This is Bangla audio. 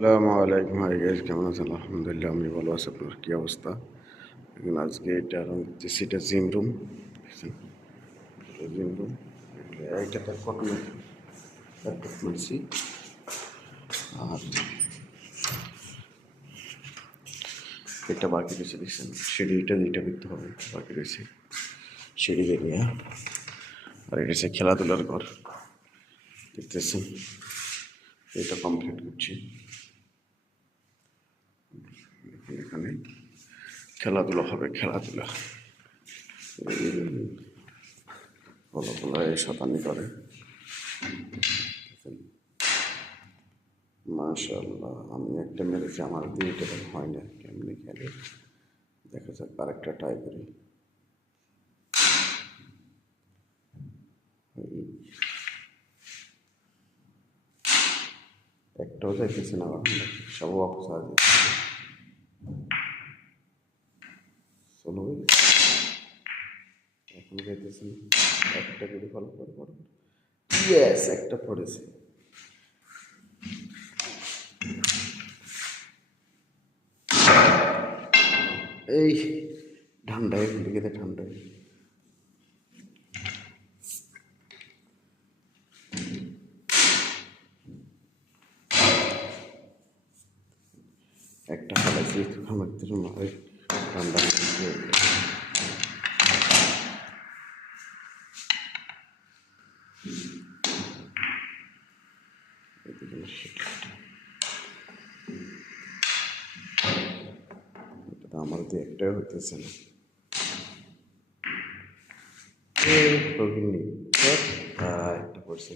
আসসালামু আলাইকুম। হাই গাইস, কেমন আছেন? আলহামদুলিল্লাহ আমি ভালো আছি। আপনার কি অবস্থা? এখন আজকে এটা রং দিতেছি, এটা জিম রুম। জিম রুম এইটাতে কটন ল্যাপটপ মারছি। আর এটা বাকি রয়েছে, দেখছেন সিঁড়িটা যেটা করতে হবে বাকি রয়েছে, সিঁড়ি এরিয়া। আর এটা হচ্ছে খেলাধুলার ঘর, দেখতেছেন। এটা কমপ্লিট করছি। এখানে খেলাধুলা হবে, খেলাধুলা ফলো ফলায় শতানি করে। মাশাআল্লাহ, আমি একটা মেরেছি, আমার দিয়ে এটা হয় না, কেমনি খেলে দেখা যাক। আরেকটা ট্রাই করি। একটাও যাইতেছে না, সব অপসার চলো এখন যাইতেছে না। একটা করে ফলো করে পড়ো। ইয়েস, একটা পড়েছে। এই ঠান্ডায় ভুলে গেলে, ঠান্ডায় একটা ফলাইছি, আমার মাথায় ঠান্ডা আমার তো একটাই হইতেছে না। একটা পড়ছে।